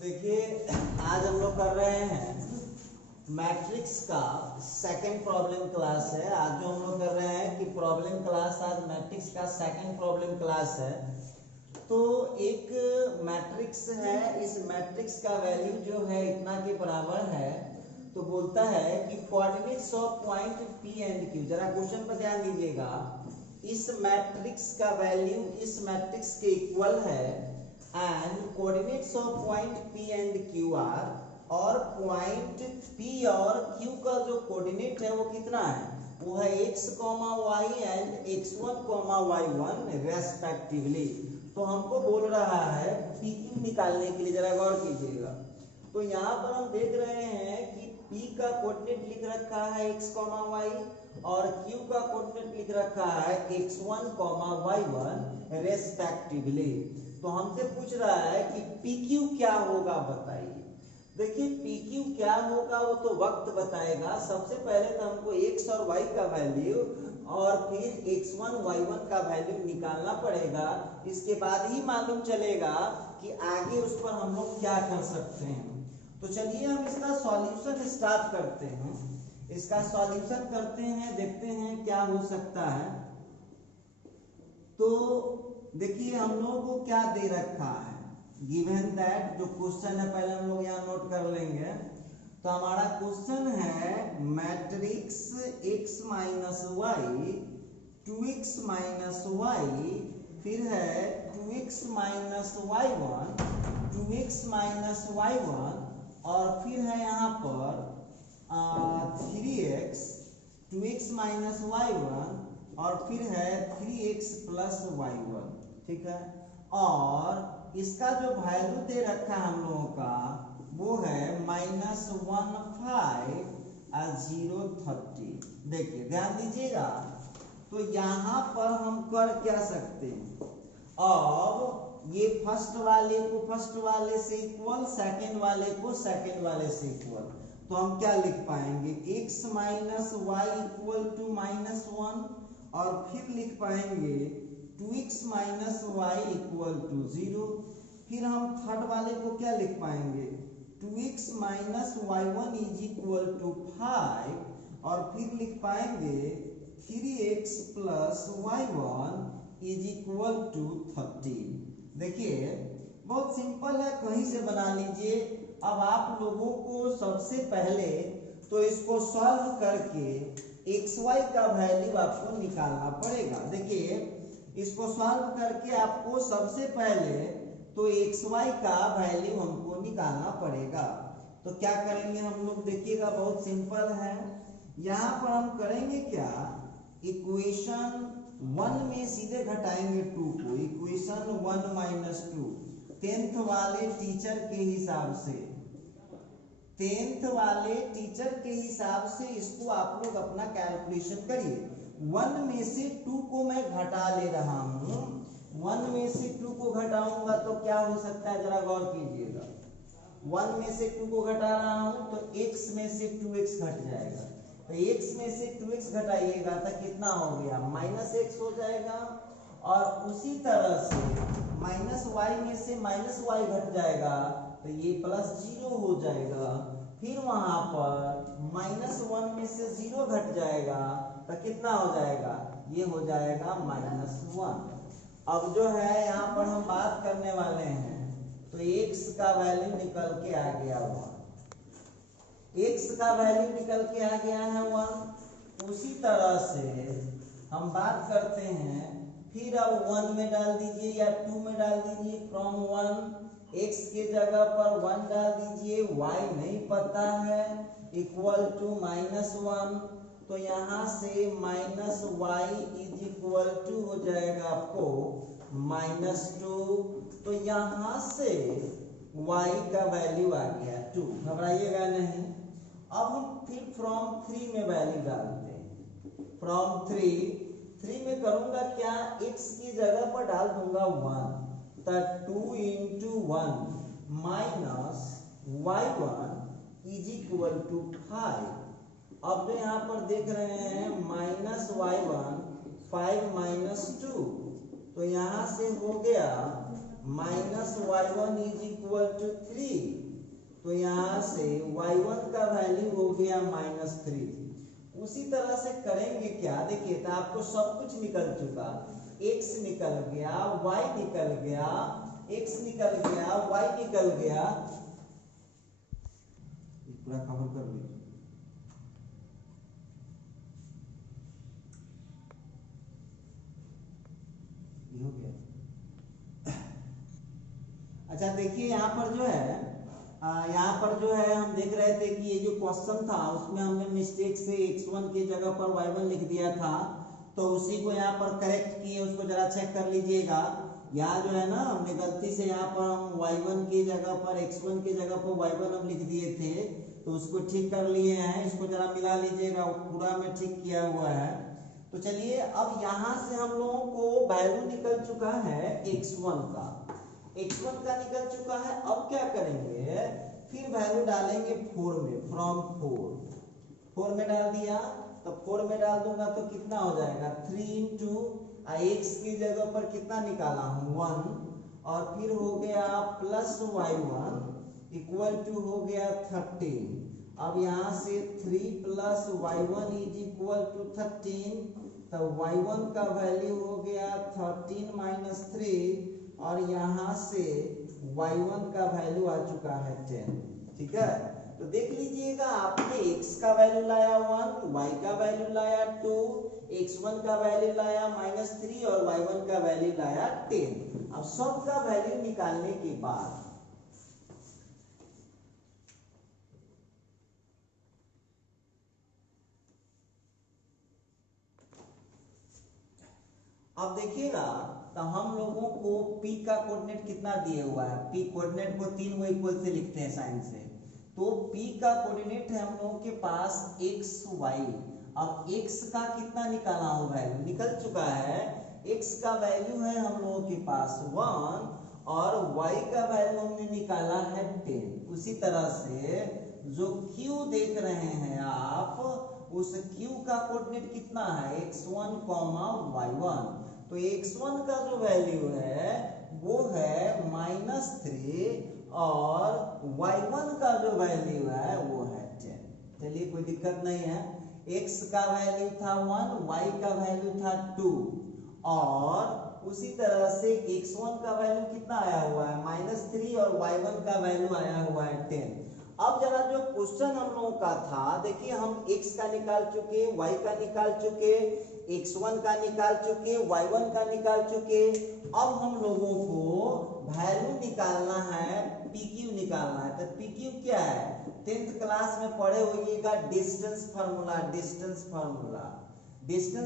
देखिए आज हम लोग कर रहे हैं मैट्रिक्स का सेकंड प्रॉब्लम क्लास है। आज जो हम लोग कर रहे हैं कि प्रॉब्लम क्लास आज मैट्रिक्स का सेकंड प्रॉब्लम क्लास है। तो एक मैट्रिक्स है, इस मैट्रिक्स का वैल्यू जो है इतना के बराबर है। तो बोलता है कि coordinates of point P and Q, जरा क्वेश्चन पर ध्यान दीजिएगा। इस मैट्रिक्स का वैल्यू इस मैट्रिक्स के इक्वल है and coordinates of point P and Q R, और पॉइंट पी और क्यू का जो कोऑर्डिनेट है वो कितना है, वो है x, y and x1, y1 respectively. तो हमको बोल रहा है पी क्यू निकालने के लिए, जरा गौर कीजिएगा। तो यहाँ पर हम देख रहे हैं कि P का कोऑर्डिनेट लिख रखा है x, y और Q का कोऑर्डिनेट लिख रखा है x1, y1 रेस्पेक्टिवली। तो हमसे पूछ रहा है कि PQ क्या होगा बताइए। देखिए PQ क्या होगा वो तो वक्त बताएगा। सबसे पहले तो हमको x और y का वैल्यू और फिर x1, y1 का वैल्यू निकालना पड़ेगा। इसके बाद ही मालूम चलेगा कि आगे उस पर हम लोग क्या कर सकते हैं। तो चलिए हम इसका सॉल्यूशन स्टार्ट करते हैं। इसका सॉल्यूशन करते हैं, देखते हैं क्या हो सकता है। तो देखिए हम लोगों को क्या दे रखा है, गिवन दैट, जो क्वेश्चन है पहले हम लोग यहाँ नोट कर लेंगे। तो हमारा क्वेश्चन है matrix x minus y 2x minus y, फिर है 2x minus y1 2x minus y1, और फिर है यहाँ पर 3x 2x माइनस y1, और फिर है 3x प्लस y1। ठीक है, और इसका जो वैल्यू दे रखा है हम लोगों का वो है -1 5 0 30। देखिए ध्यान दीजिएगा। तो यहाँ पर हम कर क्या सकते हैं, अब ये फर्स्ट वाले को फर्स्ट वाले से इक्वल, सेकंड वाले को सेकंड वाले से इक्वल। तो हम क्या लिख पाएंगे, x minus y equal to -1, और फिर लिख पाएंगे 2x minus y equal to 0। फिर हम थर्ड वाले को क्या लिख पाएंगे, 2x minus y1 is equal to 5, और फिर लिख पाएंगे 3x plus y1 is equal to 30। देखिए बहुत सिंपल है, कहीं से बना लीजिए। अब आप लोगों को सबसे पहले तो इसको सॉल्व करके xy का वैल्यू आपको निकालना पड़ेगा। देखिए इसको सॉल्व करके आपको सबसे पहले तो xy का वैल्यू हमको निकालना पड़ेगा। तो क्या करेंगे हम लोग, देखिएगा बहुत सिंपल है। यहाँ पर हम करेंगे क्या, इक्वेशन 1 में सीधे घटाएंगे 2 को, इक्वेशन 1 माइनस 2 10th वाले टीचर के हिसाब से, 10th वाले टीचर के हिसाब से इसको आप लोग अपना कैलकुलेशन करिए। 1 में से 2 को मैं घटा ले रहा हूँ, 1 में से 2 को घटाऊंगा तो क्या हो सकता है, जरा गौर कीजिएगा। 1 में से 2 को घटा रहा हूँ तो x में से 2x घट जाएगा। तो x में से 2x घटाइएगा तो कितना हो गया, -x हो जाएगा। और उसी तरह से -y में से -y घट जाएगा तो ये +0 हो जाएगा। फिर वहां पर -1 में से 0 घट जाएगा तो कितना हो जाएगा, ये हो जाएगा -1। अब जो है यहाँ पर हम बात करने वाले हैं, तो x का वैल्यू निकल के आ गया 1, x का वैल्यू निकल के आ गया है 1। उसी तरह से हम बात करते हैं, फिर अब 1 में डाल दीजिए या 2 में डाल दीजिए। फ्रॉम 1 x के जगह पर 1 डाल दीजिए, y नहीं पता है, इक्वल टू -1। तो यहाँ से -y इज इक्वल टू हो जाएगा आपको -2। तो यहाँ से y का वैल्यू आ गया 2, घबराइएगा नहीं। अब हम फिर फ्रॉम 3 में वैल्यू डालते हैं। फ्रॉम 3 में करूंगा क्या, x की जगह पर डाल दूंगा 1, तो 2 into 1 minus y1 is equal to 5। अब जो यहाँ पर देख रहे हैं -y1 5 माइनस 2, तो यहाँ से हो गया -y1 इज इक्वल टू 3 तो यहाँ से y1 का वैल्यू हो गया -3। उसी तरह से करेंगे क्या, देखिए तो आपको सब कुछ निकल चुका, x निकल गया, y निकल गया, x निकल गया, y निकल गया, पूरा कवर कर लीजिए। ये हो गया। अच्छा देखिए यहाँ पर जो है यहाँ पर जो है हम देख रहे थे कि ये जो क्वेश्चन था उसमें हमने मिस्टेक से x1 की जगह पर y1 लिख दिया था, तो उसी को यहाँ पर करेक्ट किए, उसको जरा चेक कर लीजिएगा। यहाँ जो है ना हमने गलती से यहाँ पर हम y1 की जगह पर x1 की जगह पर y1 हम लिख दिए थे, तो उसको ठीक कर लिए हैं। इसको जरा मिला लीजिएगा, पूरा में ठीक किया हुआ है। तो चलिए अब यहाँ से हम लोगों को वैल्यू निकल चुका है x1 का, x1 का निकल चुका है। अब क्या करेंगे, फिर वैल्यू डालेंगे 4 में, फ्रॉम 4 में डाल दिया, तो 4 में डाल दूंगा तो कितना हो जाएगा 3 इंटू x की जगह पर कितना निकाला हूँ 1, और फिर हो गया प्लस y1 इक्वल टू हो गया 13। अब यहाँ से 3 plus y1 is equal to 13, तो y1 का वैल्यू हो गया 13 माइनस 3, और यहाँ से y1 का वैल्यू आ चुका है 10। ठीक है, तो देख लीजिएगा, आपने x का वैल्यू लाया 1, y का वैल्यू लाया 2, x1 का वैल्यू लाया -3 और y1 का वैल्यू लाया 10। अब सब का वैल्यू निकालने के बाद अब देखिएगा, तो हम लोगों को p का कोऑर्डिनेट कितना दिया हुआ है, p कोऑर्डिनेट को 3 वो इक्वल से लिखते हैं साइन से, तो p का कोऑर्डिनेट है हम लोगों के पास x y। अब x का कितना निकाला हो, वैल्यू निकल चुका है, x का वैल्यू है हम लोगों के पास 1 और y का वैल्यू हमने निकाला है 10। उसी तरह से जो q देख रहे हैं आप, उस q का कोऑर्डिनेट कितना है x1, y1, तो x1 का जो वैल्यू है वो है -3 और y1 का जो वैल्यू है वो है 10। चलिए कोई दिक्कत नहीं है, x का वैल्यू था 1, y का वैल्यू था 2, और उसी तरह से x1 का वैल्यू कितना आया हुआ है -3 और y1 का वैल्यू आया हुआ है 10। अब जरा जो क्वेश्चन हम लोगों का था, देखिए हम x का निकाल चुके, y का निकाल चुके, x1 का निकाल चुके, y1 का निकाल चुके। अब हम लोगों को वैल्यू निकालना है, pq निकालना है। तो pq क्या है, 10th क्लास में पढ़े होइएगा डिस्टेंस फार्मूला, डिस्टेंस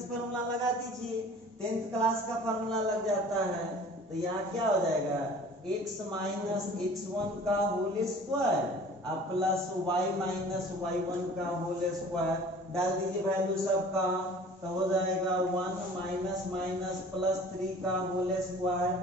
फार्मूला लगा दीजिए, 10th क्लास का फार्मूला लग जाता है। तो यहाँ क्या हो जाएगा, x माइनस x1 का whole square plus y minus y1 का होल स्क्वायर, डाल दीजिए वैल्यू सबका, तो हो जाएगा 1 माइनस माइनस प्लस 3 का होल स्क्वायर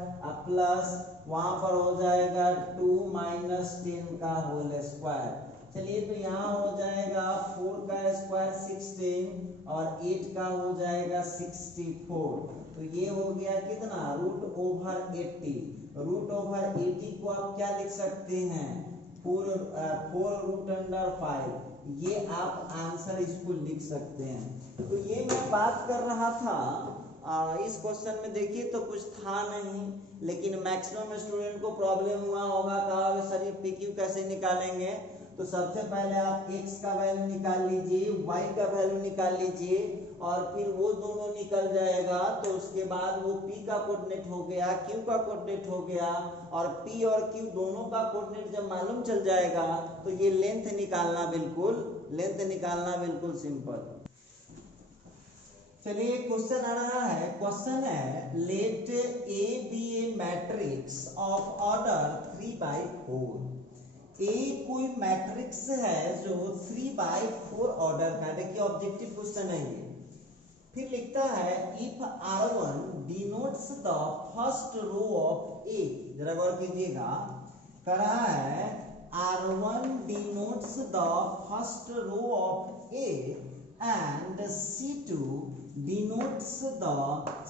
प्लस वहां पर हो जाएगा 2 माइनस 10 का होल स्क्वायर। चलिए तो यहाँ हो जाएगा 4 का स्क्वायर 16 और 8 का हो जाएगा 64। तो ये हो गया कितना, √80। √80 को आप क्या लिख सकते हैं, 4√5। ये आप आंसर इसको लिख सकते हैं। तो ये मैं बात कर रहा था इस क्वेश्चन में, देखिए तो कुछ था नहीं, लेकिन मैक्सिमम स्टूडेंट को प्रॉब्लम हुआ होगा, कहा सर ये PQ कैसे निकालेंगे। तो सबसे पहले आप x का वैल्यू निकाल लीजिए, y का वैल्यू निकाल लीजिए, और फिर वो दोनों निकल जाएगा, तो उसके बाद वो p का कोऑर्डिनेट हो गया, q का कोऑर्डिनेट हो गया, और p और q दोनों का कोऑर्डिनेट जब मालूम चल जाएगा तो ये लेंथ निकालना बिल्कुल सिंपल। चलिए क्वेश्चन आ रहा है, क्वेश्चन है let A be a matrix of order 3/4। A कोई मैट्रिक्स है जो 3/4 ऑर्डर का, देखिए ऑब्जेक्टिव क्वेश्चन है ये। फिर लिखता है if R1 denotes the first row of A, जरा गौर कीजिएगा, कह रहा है R1 denotes the first row of A and C2 denotes the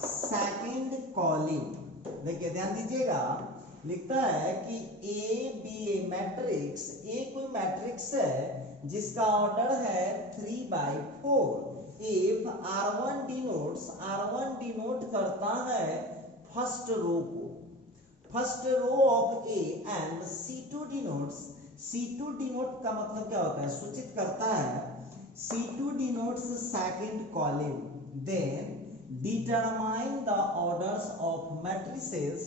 second column. देखिए ध्यान दीजिएगा, लिखता है कि ए बी ए मैट्रिक्स, ए कोई मैट्रिक्स है जिसका ऑर्डर है 3/4 इफ R1 डिनोट करता है फर्स्ट रो को, first row of a and C2 denote का मतलब क्या होता है, सूचित करता है, C2 denotes second column, then determine the orders of matrices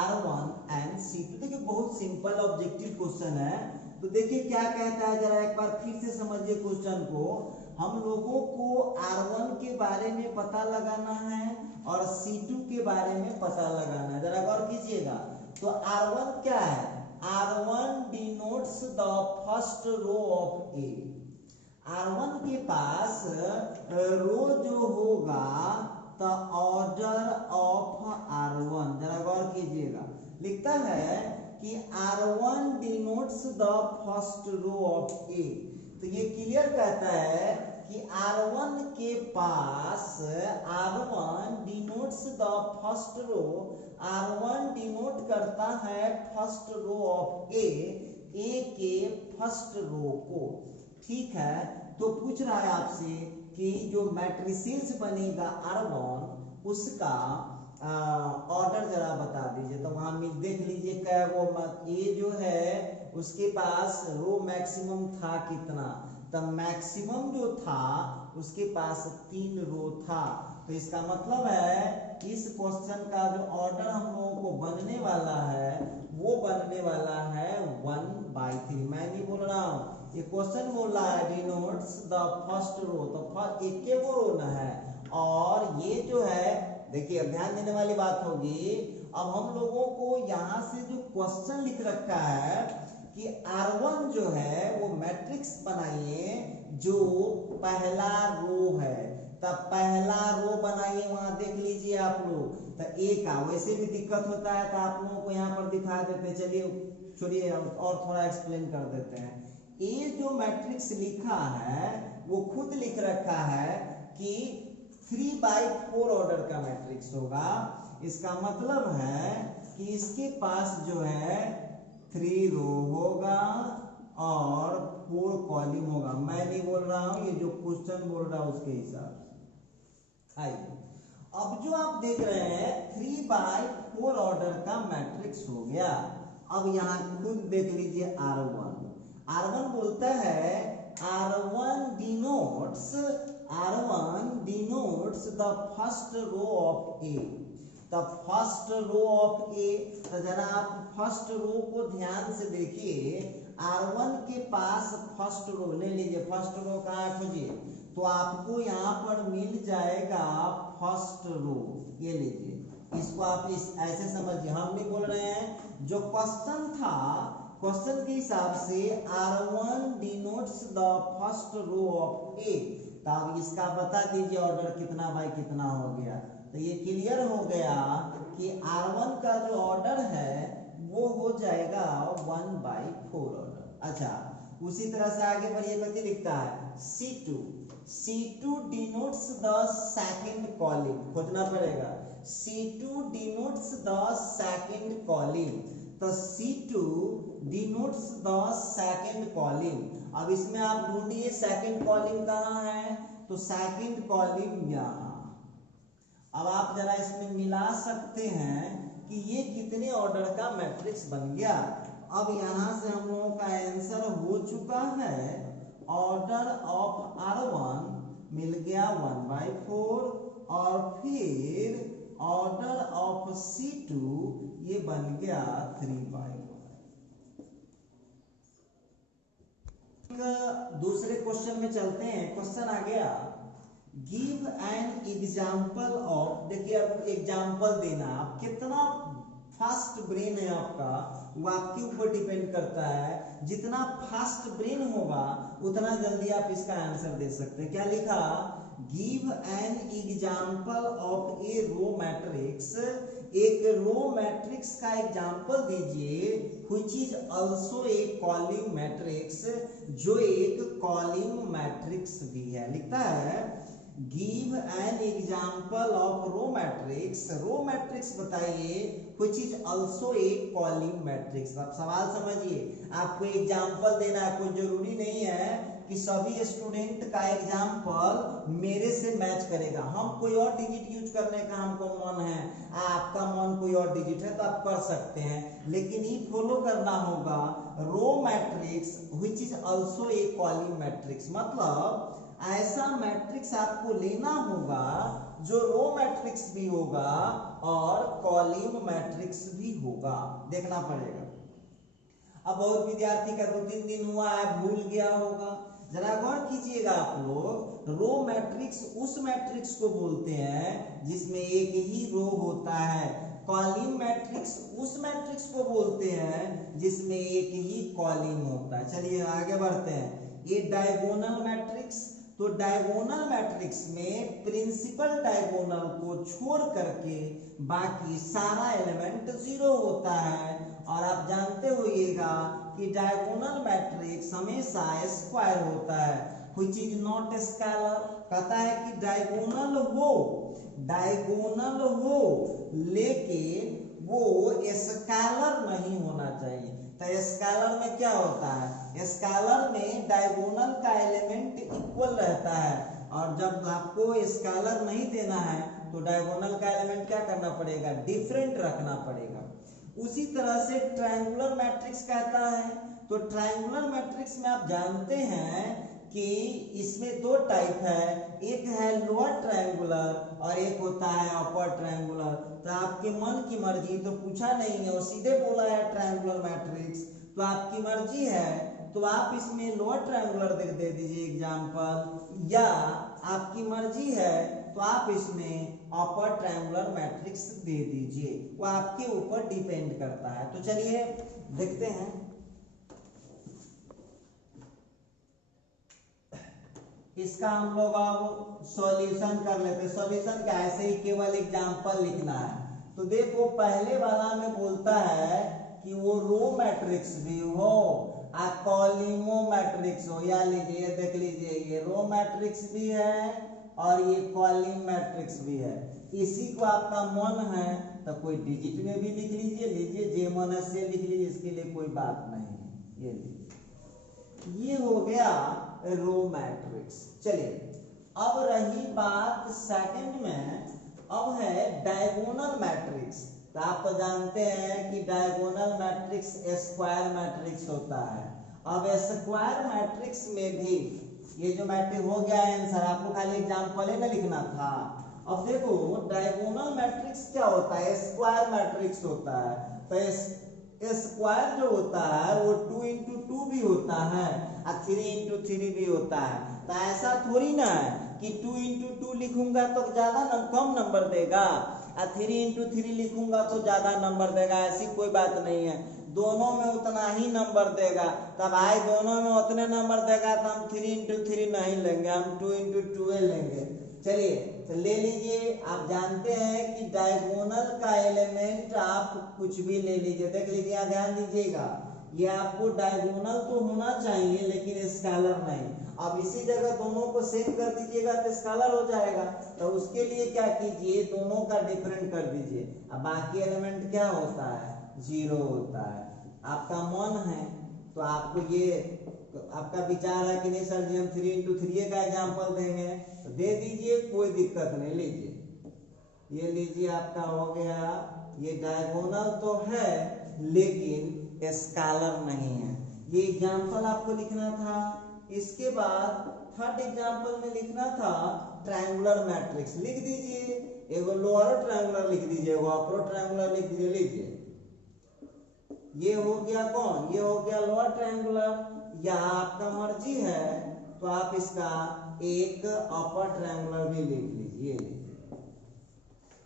R1 and C2। देखिए बहुत सिंपल ऑब्जेक्टिव क्वेश्चन है, तो देखिए क्या कहता है, जरा एक बार फिर से समझिए क्वेश्चन को। हम लोगों को R1 के बारे में पता लगाना है और C2 के बारे में पता लगाना है, जरा गौर कीजिएगा। तो R1 क्या है, R1 denotes the first row of a. R1 के पास रो जो होगा द ऑर्डर ऑफ R1, जरा गौर कीजिएगा, लिखता है कि R1 denotes the first row of A. तो ये क्लियर कहता है कि R1 के पास R1 denotes the first row, R1 denote करता है फर्स्ट रो ऑफ ए के फर्स्ट रो को, ठीक है। तो पूछ रहा है आपसे कि जो मैट्रिसेस बनेगा R1 उसका ऑर्डर जरा बता दीजिए। तो वहां में देख लीजिए क्या वो ए जो है उसके पास रो मैक्सिमम था कितना, तब मैक्सिमम जो था उसके पास 3 रो था। तो इसका मतलब है इस क्वेश्चन का जो ऑर्डर हम लोगों को बनने वाला है वो बनने वाला है 1/3। मैं नहीं बोल रहा हूँ, ये क्वेश्चन बोल रहा है डिनोट्स द फर्स्ट रो, तो एक के वो रो न है। और ये जो है देखिए ध्यान देने वाली बात होगी, अब हम लोगों को यहाँ से जो क्वेश्चन लिख रखा है कि R1 जो है वो मैट्रिक्स बनाइए जो पहला रो है, तब पहला रो बनाइए, वहां देख लीजिए आप लोग। तो ए का वैसे भी दिक्कत होता है तो आप लोगों को यहाँ पर दिखा देते हैं, चलिए छोड़िए और थोड़ा एक्सप्लेन कर देते हैं। ए जो मैट्रिक्स लिखा है वो खुद लिख रखा है कि 3/4 ऑर्डर का मैट्रिक्स होगा। इसका मतलब है कि इसके पास जो है 3 रो होगा और 4 कॉलम होगा। मैं नहीं बोल रहा हूं, ये जो क्वेश्चन बोल रहा है उसके हिसाब से। आइए अब जो आप देख रहे हैं 3/4 ऑर्डर का मैट्रिक्स हो गया। अब यहां खुद देख लीजिए R1 बोलता है R1 denotes the first row of A. The first row of A, तो जरा आप फर्स्ट रो को ध्यान से देखिए। R1 के पास फर्स्ट रो ले लीजिए, फर्स्ट रो कहाँ है खोजिए, तो आपको यहाँ पर मिल जाएगा फर्स्ट रो, ये लीजिए। इसको आप ऐसे समझिए, हम नहीं बोल रहे हैं, जो क्वेश्चन था क्वेश्चन के हिसाब से R1 denotes the first row of A. तो अब इसका बता दीजिए ऑर्डर कितना बाय कितना हो गया। तो ये क्लियर हो गया कि R1 का जो ऑर्डर है वो हो जाएगा 1/4 ऑर्डर। अच्छा उसी तरह से आगे बढ़िए, कथी लिखता है C2 denotes the second column, खोजना पड़ेगा। C2 denotes the second column, तो C2 denotes the second column. अब इसमें आप ढूंढिए सेकंड कॉलम कहाँ है, तो सेकंड कॉलम यहाँ। अब आप जरा इसमें मिला सकते हैं कि ये कितने ऑर्डर का मैट्रिक्स बन गया। अब यहां से हम लोगों का आंसर हो चुका है, ऑर्डर ऑफ R1 मिल गया 1/4 और फिर ऑर्डर ऑफ C2 ये बन गया 3/1। दूसरे क्वेश्चन में चलते हैं। क्वेश्चन आ गया गिव एन एग्जाम्पल ऑफ, देखिए अब एग्जाम्पल देना, आप कितना फास्ट ब्रेन है आपका वो आपके ऊपर डिपेंड करता है। जितना फास्ट ब्रेन होगा उतना जल्दी आप इसका आंसर दे सकते हैं। क्या लिखा, give an example of a row matrix, एक रो मैट्रिक्स का एग्जाम्पल दीजिए which is also a column matrix, जो एक कॉलम मैट्रिक्स भी है। लिखता है give an example of row matrix, row matrix बताइए which is also a column matrix. अब सवाल समझिए, आपको एग्जांपल देना है, कोई जरूरी नहीं है कि सभी स्टूडेंट का एग्जाम्पल मेरे से मैच करेगा। हम कोई और डिजिट यूज करने का हमको मन है, आपका मन कोई और डिजिट है तो आप कर सकते हैं, लेकिन ये फॉलो करना होगा row matrix which is also a column matrix. मतलब ऐसा मैट्रिक्स आपको लेना होगा जो रो मैट्रिक्स भी होगा और कॉलिंग मैट्रिक्स भी होगा, देखना पड़ेगा। अब बहुत विद्यार्थी का 2-3 दिन हुआ है, भूल गया होगा, जरा गौर कीजिएगा आप लोग। रो मैट्रिक्स उस मैट्रिक्स को बोलते हैं जिसमें एक ही रो होता है, कॉलिंग मैट्रिक्स उस मैट्रिक्स को बोलते हैं जिसमें एक ही कॉलिंग होता है। चलिए आगे बढ़ते हैं। ये डायगोनल मैट्रिक्स, तो डायगोनल मैट्रिक्स में प्रिंसिपल डायगोनल को छोड़ करके बाकी सारा एलिमेंट 0 होता है। और आप जानते होइएगा कि डायगोनल मैट्रिक्स हमेशा स्क्वायर होता है, which is not स्केलर। कहता है कि डायगोनल हो लेकिन वो स्केलर नहीं होना चाहिए। तो स्केलर में क्या होता है, स्केलर में डायगोनल का एलिमेंट इक्वल रहता है, और जब आपको स्केलर नहीं देना है तो डायगोनल का एलिमेंट क्या करना पड़ेगा, डिफरेंट रखना पड़ेगा। उसी तरह से ट्रायंगुलर मैट्रिक्स कहता है, तो ट्रायंगुलर मैट्रिक्स में आप जानते हैं कि इसमें 2 टाइप है, एक है लोअर ट्रायंगुलर और एक होता है अपर ट्रायंगुलर। तो आपके मन की मर्जी, तो पूछा नहीं है, वो सीधे बोला है ट्रायंगुलर मैट्रिक्स, तो आपकी मर्जी है तो आप इसमें लोअर ट्रायंगुलर दे दीजिए एग्जांपल, या आपकी मर्जी है तो आप इसमें अपर ट्रायंगुलर मैट्रिक्स दे दीजिए, वो आपके ऊपर डिपेंड करता है। तो चलिए देखते हैं। इसका हम लोग अब सॉल्यूशन कर लेते हैं। सॉल्यूशन क्या, ऐसे ही केवल एग्जांपल लिखना है। तो देखो पहले वाला में बोलता है कि वो रो मैट्रिक्स भी हो आ कॉलिमो मैट्रिक्स हो, या लीजिए देख लीजिए, ये रो मैट्रिक्स भी है और ये कॉलिंग मैट्रिक्स भी है। इसी को आपका मन है तो कोई डिजिट में भी लिख लीजिए, जे मन है से लिख लीजिए, इसके लिए कोई बात नहीं है। ये लीजिए, ये हो गया रो मैट्रिक्स। चलिए अब रही बात सेकंड में, अब है डायगोनल मैट्रिक्स। तो आप तो जानते हैं कि डायगोनल मैट्रिक्स स्क्वायर मैट्रिक्स होता है। अब स्क्वायर मैट्रिक्स में भी ये जो मैट्रिक्स हो गया आंसर, आपको खाली एग्जांपल ही ना लिखना था। अब देखो डायगोनल मैट्रिक्स क्या होता है, स्क्वायर मैट्रिक्स होता है। तो स्क्वायर जो होता है वो 2 into 2 भी होता है और 3 into 3 भी होता है। तो ऐसा थोड़ी ना है कि 2 into 2 लिखूंगा तो ज्यादा कम नंबर देगा और 3 into 3 लिखूंगा तो ज्यादा नंबर देगा, ऐसी कोई बात नहीं है। दोनों में उतना ही नंबर देगा। तब भाई दोनों में उतने नंबर देगा तो हम 3 into 3 नहीं लेंगे, हम 2 into 2 लेंगे। चलिए तो ले लीजिए। आप जानते हैं कि डायगोनल का एलिमेंट आप कुछ भी ले लीजिए, देख लीजिए, ध्यान दीजिएगा, ये आपको डायगोनल तो होना चाहिए लेकिन स्केलर नहीं। अब इसी जगह दोनों को सेम कर दीजिएगा तो स्केलर हो जाएगा। तो उसके लिए क्या कीजिए, दोनों का डिफरेंट कर दीजिए। अब बाकी एलिमेंट क्या होता है, 0 होता है। आपका मन है तो आपको ये, आपका विचार है कि नहीं सर जी हम 3 into 3 का एग्जांपल देंगे, तो दे दीजिए, कोई दिक्कत नहीं। लीजिए, ये लीजिए, आपका हो गया। ये डायगोनल तो है लेकिन स्केलर नहीं है। ये एग्जांपल आपको लिखना था। इसके बाद थर्ड एग्जांपल में लिखना था ट्रायंगुलर मैट्रिक्स। लिख दीजिए, एगो लोअर ट्रायंगुलर लिख दीजिए, एगो अपर ट्रायंगुलर लिख दीजिए। लीजिए, ये हो गया कौन, ये हो गया लोअर ट्रायंगुलर, या आपका मर्जी है तो आप इसका एक अपर ट्रायंगुलर भी लिख लीजिए।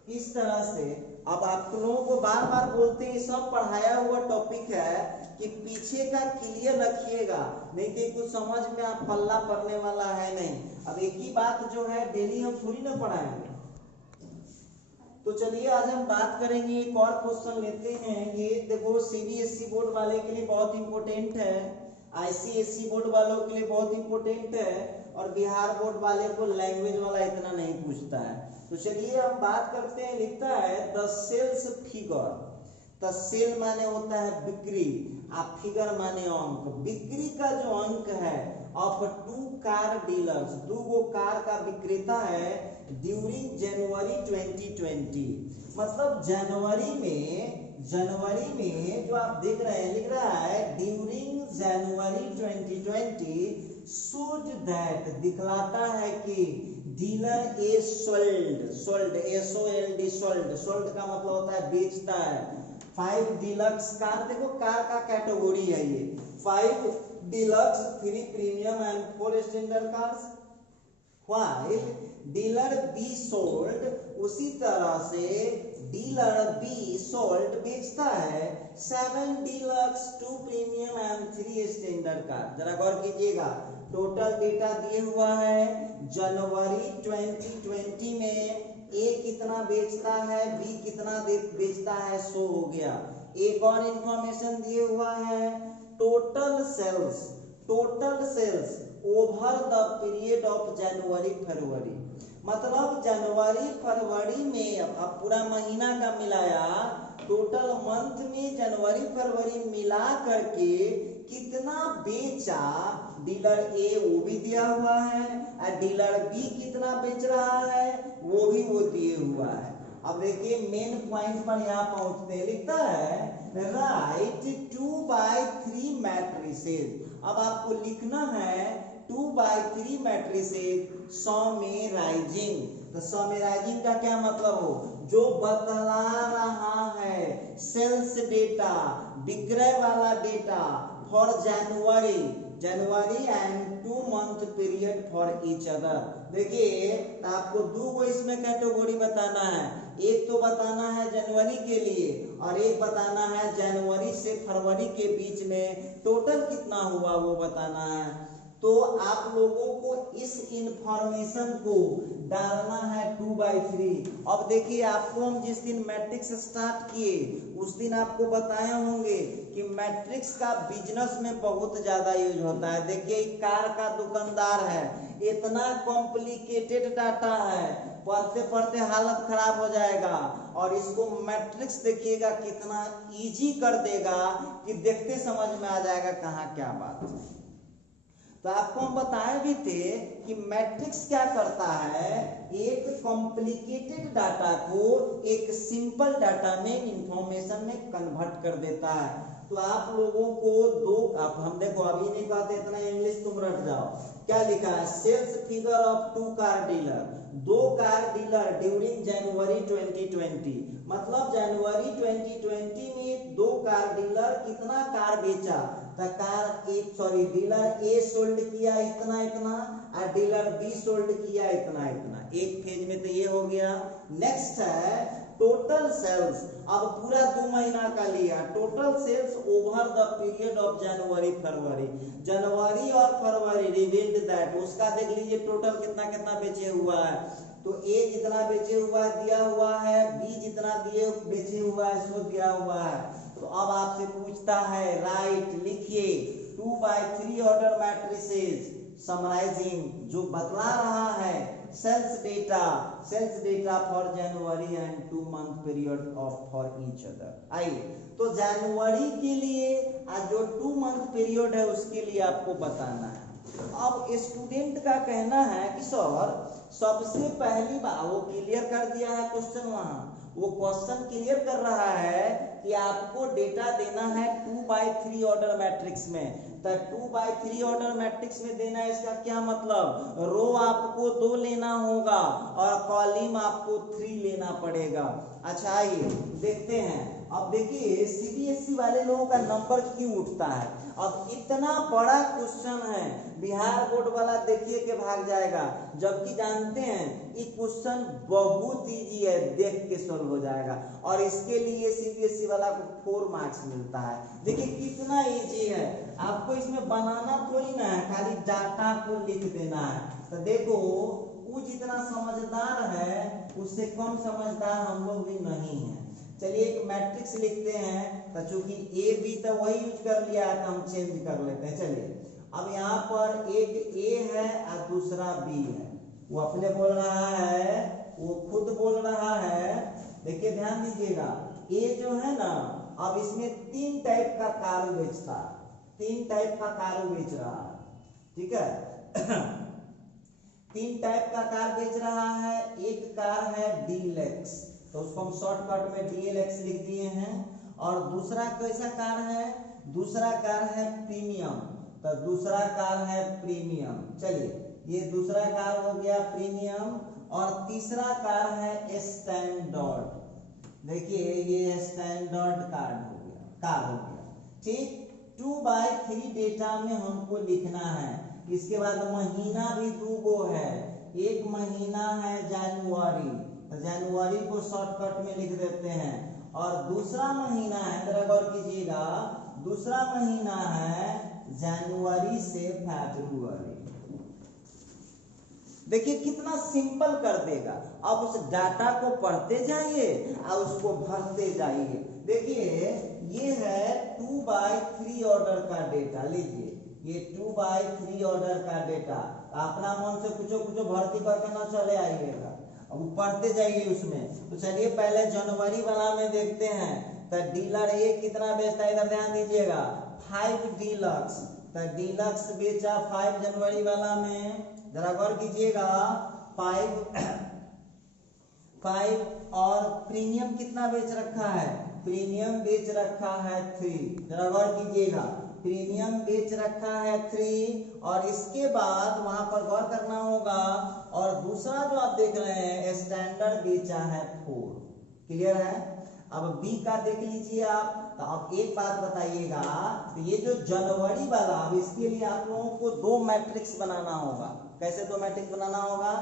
इस तरह से अब आप लोगों को बार बार बोलते हैं, सब पढ़ाया हुआ टॉपिक है कि पीछे का क्लियर रखिएगा, नहीं तो कुछ समझ में आप पल्ला पड़ने वाला है नहीं। अब एक ही बात जो है डेली हम थोड़ी ना पढ़ाएंगे। तो चलिए आज हम बात करेंगे, एक और क्वेश्चन लेते हैं। ये देखो सीबीएसई बोर्ड वाले के लिए बहुत इंपॉर्टेंट है, आईसीएसई बोर्ड वालों के लिए बहुत इंपॉर्टेंट है, और बिहार बोर्ड वाले को लैंग्वेज वाला इतना नहीं पूछता है। तो चलिए हम बात करते हैं। लिखता है द सेल्स फिगर, तो सेल माने होता है बिक्री, आप फिगर माने अंक। बिक्री का जो अंक है ऑफ 2 कार डीलर्स, 2 कार का विक्रेता है ड्यूरिंग जनवरी 2020। मतलब जनवरी में जो आप देख रहे हैं लिख रहा है ड्यूरिंग जनवरी 2020 शोज दैट, दिखलाता है कि dealer A sold, SOLD, sold का मतलब होता है बेचता है 5 डीलक्स कार। देखो कार का कैटेगरी है ये, 5 deluxe, 3 premium and 4 standard cars. while dealer be sold, उसी तरह से डीलर बी सोल्ड बेचता है 7 deluxe, 2 premium and 3 standard car. जरा गौर कीजिएगा, टोटल डेटा दिए हुआ है जनवरी 2020 में ए कितना बेचता है, बी कितना बेचता है, शो हो गया। एक और इंफॉर्मेशन दिए हुआ है total sales over the period of January February. मतलब जनवरी फरवरी में अब पूरा महीना का मिलाया, टोटल मंथ में जनवरी फरवरी मिला करके कितना बेचा डीलर ए वो भी दिया हुआ है, और डीलर बी कितना बेच रहा है वो भी दिए हुआ है। अब देखिए मेन पॉइंट पर यहाँ पहुंचते हैं, लिखता है राइट 2/3 मैट्रिसेस। अब आपको लिखना है 2/3 मैट्रिसेस समेराइजिंग। तो समेराइजिंग का क्या मतलब हो, जो बतला रहा है सेल्स डेटा, विक्रय वाला data for January and 2 month period for each other. देखिए आपको 2 इसमें कैटेगरी बताना है, एक तो बताना है जनवरी के लिए और एक बताना है जनवरी से फरवरी के बीच में टोटल कितना हुआ वो बताना है। तो आप लोगों को इस इंफॉर्मेशन को डालना है 2/3। अब देखिए आपको हम जिस दिन मैट्रिक्स स्टार्ट किए उस दिन आपको बताए होंगे कि मैट्रिक्स का बिजनेस में बहुत ज्यादा यूज होता है। देखिए कार का दुकानदार है, इतना कॉम्प्लिकेटेड डाटा है, पढ़ते पढ़ते हालत खराब हो जाएगा, और इसको मैट्रिक्स देखिएगा कितना इजी कर देगा कि देखते समझ में आ जाएगा कहाँ क्या बात है। तो आपको हम बताए भी थे कि मैट्रिक्स क्या करता है, एक कॉम्प्लिकेटेड डाटा को एक सिंपल डाटा में इंफॉर्मेशन में कन्वर्ट कर देता है। तो आप लोगों को हम देखो अभी नहीं कहते इतना इंग्लिश तुम रट जाओ। क्या लिखा है, sales figure of 2 car dealer, 2 car dealer during January 2020। मतलब जनवरी 2020 में 2 कार डीलर कितना कार बेचा, डीलर ए सोल्ड किया इतना और डीलर बी सोल्ड किया इतना। एक फेज में तो ये हो गया। नेक्स्ट है टोटल सेल्स। अब पूरा 2 महीना का लिया, total sales over the period of January January और फरवरी रिवील्ड दैट, उसका देख लीजिए टोटल कितना बेचे हुआ है। तो ए जितना बेचे हुआ दिया हुआ है, बी जितना बेचे हुआ है सो दिया हुआ है। तो अब आपसे पूछता है राइट, लिखिए 2/3 ऑर्डर मैट्रिसेस समराइजिंग, जो बतला रहा है sales data for January and 2 month period of for each other. आइए तो जनवरी के लिए और जो 2 मंथ पीरियड है उसके लिए आपको बताना है। अब स्टूडेंट का कहना है कि सर सबसे पहली बार वो क्लियर कर दिया है क्वेश्चन, वहां वो क्वेश्चन क्लियर कर रहा है कि आपको डेटा देना है 2/3 ऑर्डर मैट्रिक्स में। तो 2/3 ऑर्डर मैट्रिक्स में देना है, इसका क्या मतलब, रो आपको 2 लेना होगा और कॉलम आपको 3 लेना पड़ेगा। अच्छा आइए देखते हैं। अब देखिए सीबीएसई वाले लोगों का नंबर क्यों उठता है। अब इतना बड़ा क्वेश्चन है, बिहार बोर्ड वाला देखिए के भाग जाएगा, जबकि जानते हैं ये क्वेश्चन बहुत इजी है, देख के सॉल्व हो जाएगा, और इसके लिए सीबीएसई वाला को 4 मार्क्स मिलता है। देखिए कितना इजी है, आपको इसमें बनाना थोड़ी ना है, खाली डाटा को लिख देना है। तो देखो वो जितना समझदार है उससे कम समझदार हम लोग भी नहीं है। चलिए एक मैट्रिक्स लिखते हैं, तो चूंकि ए बी तो वही यूज कर लिया है तो हम चेंज कर लेते हैं। चलिए अब यहाँ पर एक ए है और दूसरा बी है, वो अपने बोल रहा है, वो खुद बोल रहा है। देखिए ध्यान दीजिएगा, ए जो है ना अब इसमें 3 टाइप का कार बेचता है, 3 टाइप का कार बेच रहा है, ठीक है। 3 टाइप का कार बेच रहा है। एक कार है डीलक्स, तो उसको हम शॉर्टकट में डीएलएक्स लिख दिए हैं। और दूसरा कैसा कार है, दूसरा कार है प्रीमियम, तो दूसरा कार है प्रीमियम। चलिए ये दूसरा कार हो गया प्रीमियम। और तीसरा कार है स्टैंडर्ड, देखिए ये स्टैंडर्ड कार हो गया, ठीक। 2/3 डेटा में हमको लिखना है। इसके बाद महीना भी 2 गो है, एक महीना है जनवरी, तो जनवरी को शॉर्टकट में लिख देते हैं। और दूसरा महीना है, जरा गौर कीजिएगा, दूसरा महीना है जनवरी से फरवरी। देखिए कितना सिंपल कर देगा। अब उस डाटा को पढ़ते जाइए और उसको भरते जाइए। देखिए ये है 2/3 ऑर्डर का डेटा, लीजिए ये 2/3 ऑर्डर का डेटा। अपना मन से कुछ भर्ती करके ना चले आइएगा, अब पढ़ते जाइए उसमें। तो चलिए पहले जनवरी वाला में देखते हैं। तो डीलर ए कितना बेचता है, इधर ध्यान दीजिएगा, 5 डीलक्स। तो डीलक्स बेचा 5 जनवरी वाला में, जरा गौर कीजिएगा, 5 और प्रीमियम कितना बेच रखा है, प्रीमियम बेच रखा है 3, जरा गौर कीजिएगा, प्रीमियम बेच रखा है 3। और इसके बाद वहां पर गौर करना होगा। और दूसरा जो आप देख रहे हैं स्टैंडर्ड बेचा है 4, क्लियर है। अब बी का देख लीजिए आप। तो अब एक बात बताइएगा, तो ये जो जनवरी वाला, अब इसके लिए आप लोगों को 2 मैट्रिक्स बनाना होगा। कैसे 2 मैट्रिक्स बनाना होगा,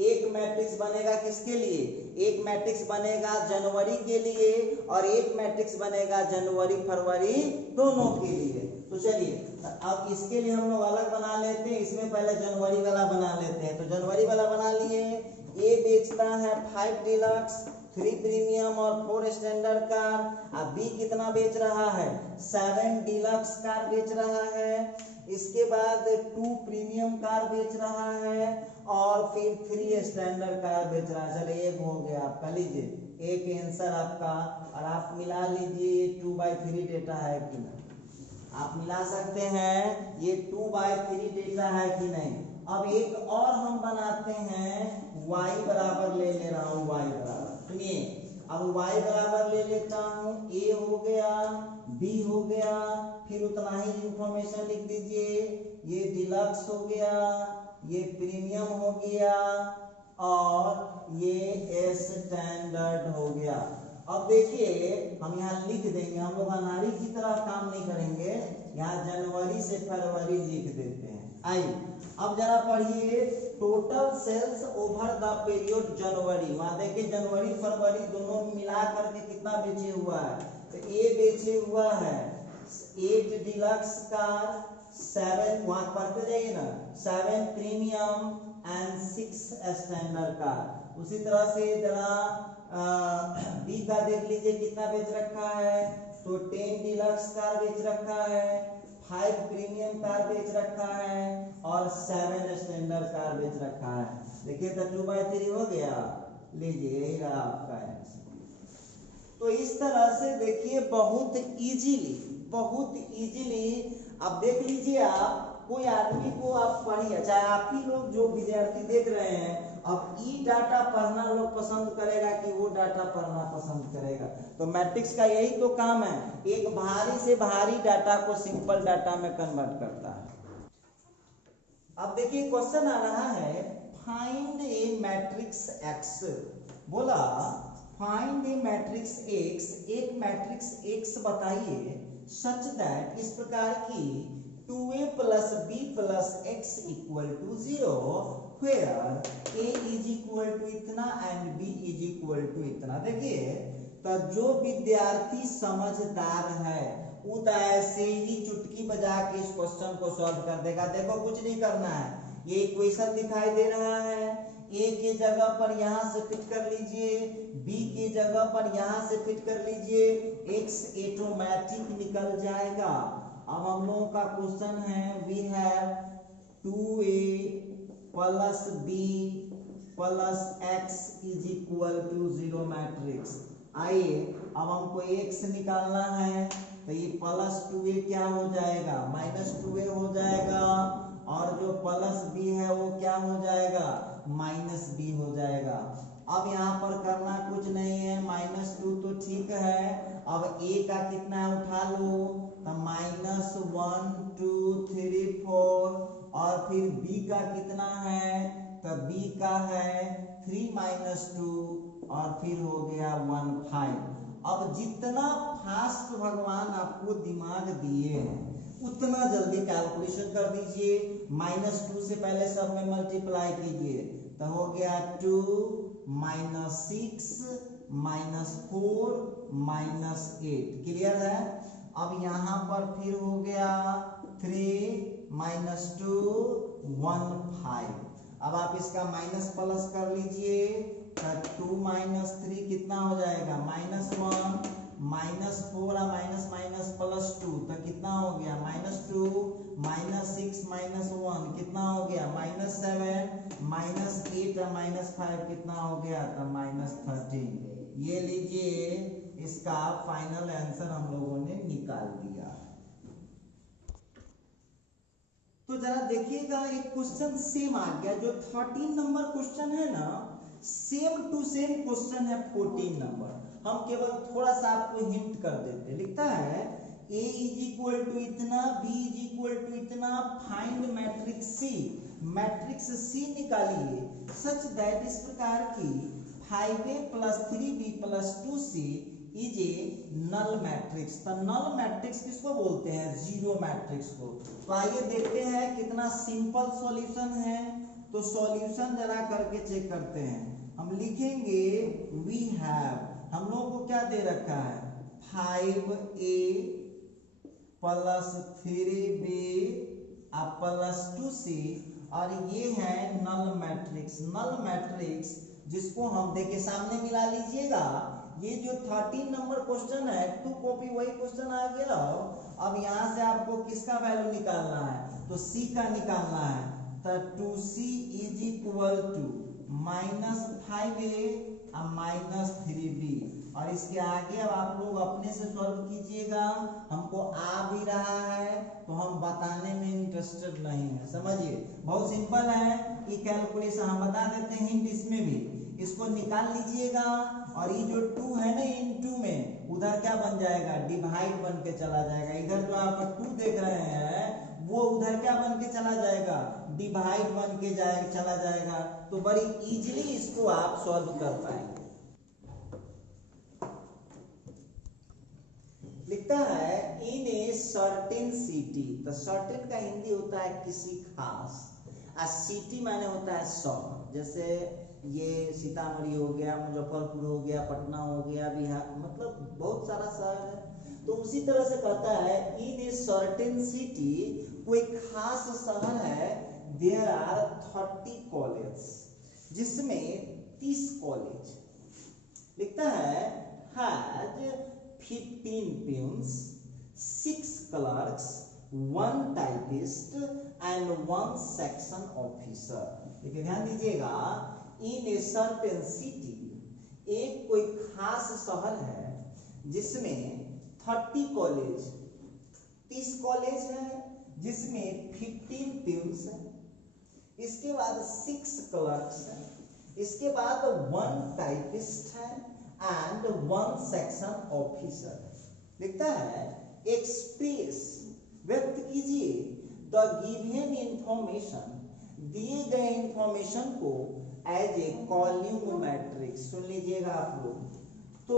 एक मैट्रिक्स बनेगा किसके लिए, एक मैट्रिक्स बनेगा जनवरी के लिए और एक मैट्रिक्स बनेगा जनवरी फरवरी दोनों के लिए। तो चलिए अब इसके लिए हम लोग अलग बना लेते हैं, इसमें पहले जनवरी वाला बना लेते हैं। तो जनवरी वाला बना लिए। ए बेचता है 5 डीलक्स, 3 प्रीमियम और 4 स्टैंडर्ड कार। अब बी कितना बेच रहा है, 7 डीलक्स कार बेच रहा है। इसके बाद 2 प्रीमियम कार बेच रहा है और फिर 3 स्टैंडर्ड कार बेच रहा है। चलिए एक हो गया आपका, लीजिए एक आंसर आपका। और आप मिला लीजिए 2/3 डेटा है कि नहीं, आप मिला सकते हैं ये 2/3 डेटा है कि नहीं। अब एक और हम बनाते हैं, y बराबर ले रहा हूं, y बराबर, सुनिए अब y बराबर ले लेता हूं, a हो गया, b हो गया, फिर उतना ही इंफॉर्मेशन लिख दीजिए, ये डिलक्स हो गया, ये प्रीमियम हो गया और ये स्टैंडर्ड हो गया। अब देखिए हम यहाँ लिख देंगे, हम लोग अनाड़ी की तरह काम नहीं करेंगे, यहाँ जनवरी से फरवरी लिख देते हैं। आइए अब जरा पढ़िए, total sales over the period January. वहां देखिए जनवरी फरवरी दोनों मिला करके कितना बेचे हुआ है। तो ए बेचे हुआ है 8 डिलक्स कार, 7 वहां पढ़ते जाइए ना, 7 प्रीमियम एंड 6 स्टैंडर्ड कार। उसी तरह से जरा बी का देख लीजिए कितना बेच रखा है। तो 10 डिलक्स कार बेच रखा है, 5 प्रीमियम कार बेच रखा है और 7 स्टैंडर्ड कार बेच रखा है। देखिए तो 2/3 हो गया, लीजिए यही रहा आपका आंसर। तो इस तरह से देखिए बहुत इजीली अब देख लीजिए, आप कोई आदमी को आप पढ़िए, चाहे आप ही लोग जो विद्यार्थी देख रहे हैं, अब ई डाटा पढ़ना लोग पसंद करेगा कि वो डाटा पढ़ना पसंद करेगा। तो मैट्रिक्स का यही तो काम है, एक भारी से भारी डाटा को सिंपल डाटा में कन्वर्ट करता है। अब देखिए क्वेश्चन आ रहा है, फाइंड ए मैट्रिक्स एक्स। बोला फाइंड ए मैट्रिक्स एक्स, एक मैट्रिक्स एक्स बताइए सच दैट, इस प्रकार की 2a + b + x = 0 where a = इतना and b = इतना। देखिए तो जो विद्यार्थी समझदार है वो तो ऐसे ही चुटकी बजा के इस क्वेश्चन को सॉल्व कर देगा। देखो कुछ नहीं करना है, ये इक्वेशन दिखाई दे रहा है, a के जगह पर यहाँ से फिट कर लीजिए, b के जगह पर यहाँ से फिट कर लीजिए, x ऑटोमेटिक निकल जाएगा। अब हम लोगों का क्वेश्चन है, we have 2a + b + x = 0 matrix. आइए अब हमको x निकालना है, तो ये +2a क्या हो जाएगा, -2a हो जाएगा, और जो +b है वो क्या हो जाएगा, -b हो जाएगा। अब यहाँ पर करना कुछ नहीं है, -2 तो ठीक है, अब a का कितना है उठा लो, तो -1 2 3 4, और फिर b का कितना है, तो b का है 3 - 2, और फिर हो गया 1 5। अब जितना फास्ट भगवान आपको दिमाग दिए हैं उतना जल्दी कैलकुलेशन कर दीजिए। -2 से पहले सब में मल्टीप्लाई कीजिए, तो हो गया 2 - 6 - 4 - 8। क्लियर है। अब यहाँ पर फिर हो गया 3 - 2 1 5। अब आप इसका माइनस प्लस कर लीजिए, 2 - 3 कितना हो जाएगा, -1 -4 -2, तो कितना हो गया, -2 -6 -1 कितना हो गया, -7 -8 -5 कितना हो गया, तो -13। ये लीजिए, इसका फाइनल आंसर हम लोगों ने निकाल दिया। तो जरा देखिएगा, एक क्वेश्चन सेम आ गया, जो 13 नंबर क्वेश्चन है ना, सेम टू सेम क्वेश्चन है 14 नंबर। हम केवल थोड़ा सा आपको हिंट कर देते। लिखता है a = इतना, b = इतना, find matrix C। Matrix C निकालिए सच दैट इस प्रकार की 5a + 3b + 2c is a null matrix. तो नल मैट्रिक्स किसको बोलते हैं, जीरो मैट्रिक्स को। तो आइए देखते हैं कितना सिंपल सॉल्यूशन है। तो सॉल्यूशन जरा करके चेक करते हैं। हम लिखेंगे वी हैव, हम लोगों को क्या दे रखा है, 5a + 3b + 2c, और ये है नल मैट्रिक्स। नल मैट्रिक्स जिसको हम देखिए सामने मिला लीजिएगा, ये जो 13 नंबर क्वेश्चन है 2 कॉपी वही क्वेश्चन आ गया। अब यहाँ से आपको किसका वैल्यू निकालना है, तो C का निकालना है। तो 2C = -5a - 3b, और इसके आगे अब आप लोग अपने से सॉल्व कीजिएगा। हमको आ भी रहा है तो हम बताने में इंटरेस्टेड नहीं है, समझिए बहुत सिंपल है ये कैलकुलेशन। हम बता देते हैं हिंट इसमें भी, इसको निकाल लीजिएगा, और ये जो 2 है ना, इन 2 में उधर क्या बन जाएगा, डिवाइड बन के चला जाएगा। इधर जो आप 2 देख रहे हैं वो उधर क्या बन के चला जाएगा, डिवाइड बन के चला जाएगा। तो बड़ी इजीली इसको आप सॉल्व कर पाएंगे। लिखता है इन ए सर्टेन सिटी, तो सर्टेन का हिंदी होता है किसी खास, आ सिटी माने होता है शहर। जैसे ये सीतामढ़ी हो गया, मुजफ्फरपुर हो गया, पटना हो गया, बिहार, मतलब बहुत सारा शहर है। तो उसी तरह से कहता है इन ए सर्टेन सिटी, कोई खास शहर है, देयर आर 30 कॉलेज, जिसमें 30 कॉलेज। लिखता है has 15 peons, 6 clerks, 1 typist and 1 section officer. देखिए ध्यान दीजिएगा, इन ए सर्टेन सिटी, एक कोई खास शहर है जिसमें 30 कॉलेज, 30 कॉलेज है, जिसमें 15 प्यून्स है, इसके बाद 6 क्लर्क्स है, इसके बाद 1 टाइपिस्ट है एंड 1 सेक्शन ऑफिसर। लिखता है एक्सप्रेस, व्यक्त कीजिए द गिवन इंफॉर्मेशन, दिए गए इंफॉर्मेशन को एज ए कॉलम मैट्रिक्स। सुन लीजिएगा आप लोग, तो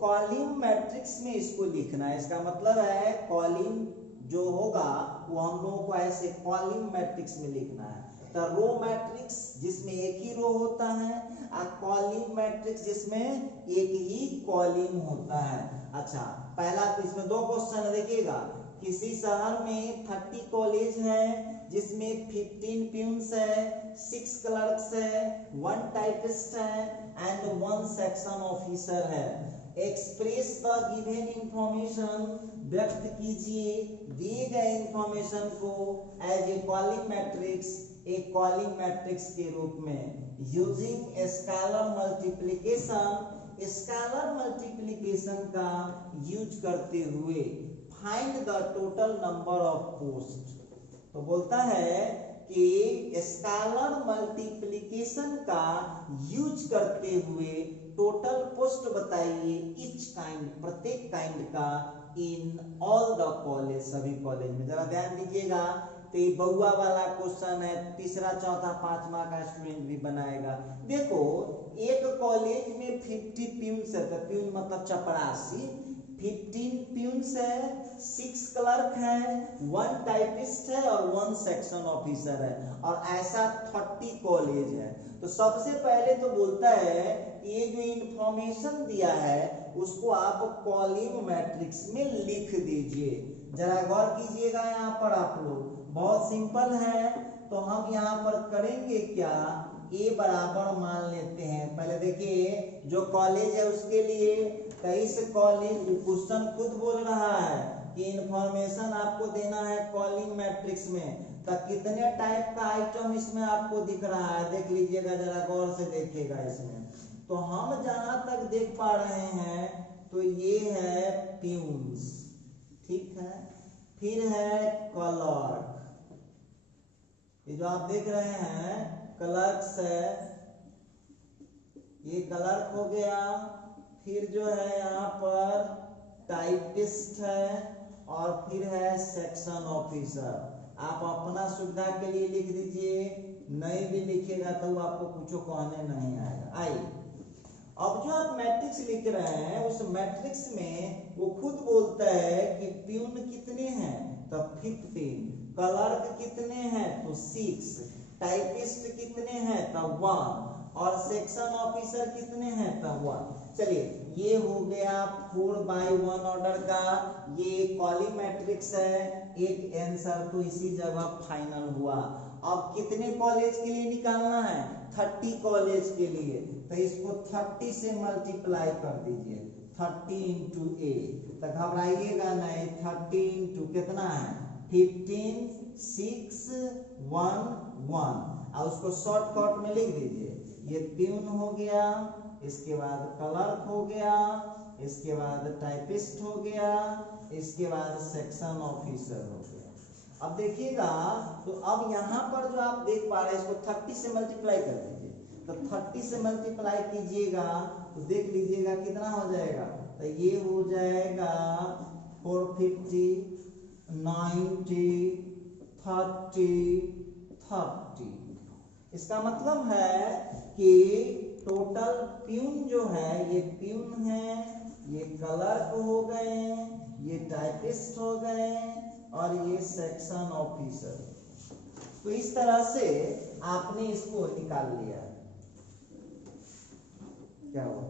कॉलम मैट्रिक्स में इसको लिखना है। इसका मतलब है कॉलम जो होगा वो हम लोगों को ऐसे कॉलम मैट्रिक्स में लिखना है। तो रो मैट्रिक्स जिसमें एक ही रो होता है, और कॉलम मैट्रिक्स जिसमें एक ही कॉलम होता है। अच्छा, पहला इसमें 2 क्वेश्चन है, देखिएगा किसी शहर में 30 कॉलेज है, जिसमें 15 प्यून्स है, 6 क्लर्क्स है, 1 टाइपिस्ट है एंड 1 सेक्शन ऑफिसर है। एक्सप्रेस द गिवन इंफॉर्मेशन, व्यक्त कीजिए दिए गए इंफॉर्मेशन को एज ए कॉलम मैट्रिक्स, एक कॉलम मैट्रिक्स के रूप में, using scalar multiplication, scalar multiplication का यूज करते हुए find the total number of post. तो बोलता है कि स्केलर मल्टीप्लिकेशन का यूज करते हुए टोटल पोस्ट बताइए ईच काइंड, प्रत्येक काइंड का, इन ऑल द कॉलेज, सभी कॉलेज में। जरा ध्यान दीजिएगा, तो ये बउआ वाला क्वेश्चन है, तीसरा चौथा पांचवा का स्टूडेंट भी बनाएगा। देखो एक कॉलेज में 50 प्यून्स है, तो प्यून मतलब चपरासी, 15 प्यून्स है, 6 क्लर्क है, 1 टाइपिस्ट है और 1 सेक्शन ऑफिसर है, और ऐसा 30 कॉलेज है। तो सबसे पहले तो बोलता है ये जो इंफॉर्मेशन दिया है उसको आप कॉलम मैट्रिक्स में लिख दीजिए। जरा गौर कीजिएगा यहाँ पर आप लोग, बहुत सिंपल है। तो हम यहाँ पर करेंगे क्या, ए बराबर मान लेते हैं। पहले देखिए जो कॉलेज है उसके लिए 23 कॉलेज, क्वेश्चन खुद बोल रहा है कि इंफॉर्मेशन आपको देना है कॉलिंग मैट्रिक्स में, तो कितने टाइप का आइटम इसमें आपको दिख रहा है, देख लीजिएगा, जरा गौर से देखिएगा इसमें। तो हम जहां तक देख पा रहे हैं तो ये है प्यून्स, ठीक है, फिर है क्लर्क, ये जो आप देख रहे हैं क्लर्क्स है, ये क्लर्क हो गया। फिर जो है यहाँ पर टाइपिस्ट है, और फिर है सेक्शन ऑफिसर। आप अपना सुविधा के लिए लिख दीजिए, नहीं भी लिखेगा तो आपको कुछ कहने नहीं आएगा। आइए अब जो आप मैट्रिक्स लिख रहे हैं उस मैट्रिक्स में वो खुद बोलता है कि प्यून कितने हैं, तो 15, क्लर्क कितने हैं, तो 6, टाइपिस्ट कितने हैं, तो 1, और सेक्शन ऑफिसर कितने हैं, तो 1। चलिए ये हो गया 4x1 ऑर्डर का, ये कॉलम मैट्रिक्स है, एक आंसर तो इसी जगह फाइनल हुआ। अब कितने कॉलेज के लिए निकालना है, 30 कॉलेज के लिए, तो इसको 30 से मल्टीप्लाई कर दीजिए, 30 इंटू ए, तो घबराइएगा नहीं, 30 इंटू कितना है 15, 6, 1, 1, और उसको शॉर्टकट में लिख दीजिए। ये प्यून हो गया, इसके बाद क्लर्क हो गया, इसके बाद टाइपिस्ट हो गया, इसके बाद सेक्शन ऑफिसर हो गया। अब देखिएगा, तो अब यहाँ पर जो आप देख पा रहे हैं इसको 30 से मल्टीप्लाई कर दीजिए, तो 30 से मल्टीप्लाई कीजिएगा तो देख लीजिएगा कितना हो जाएगा, तो ये हो जाएगा 450, 90, 30, 30। इसका मतलब है कि टोटल प्यून जो है, ये प्यून है, ये क्लर्क हो गए, ये टाइपिस्ट हो गए, और ये सेक्शन ऑफिसर। तो इस तरह से आपने इसको निकाल लिया। क्या हुआ?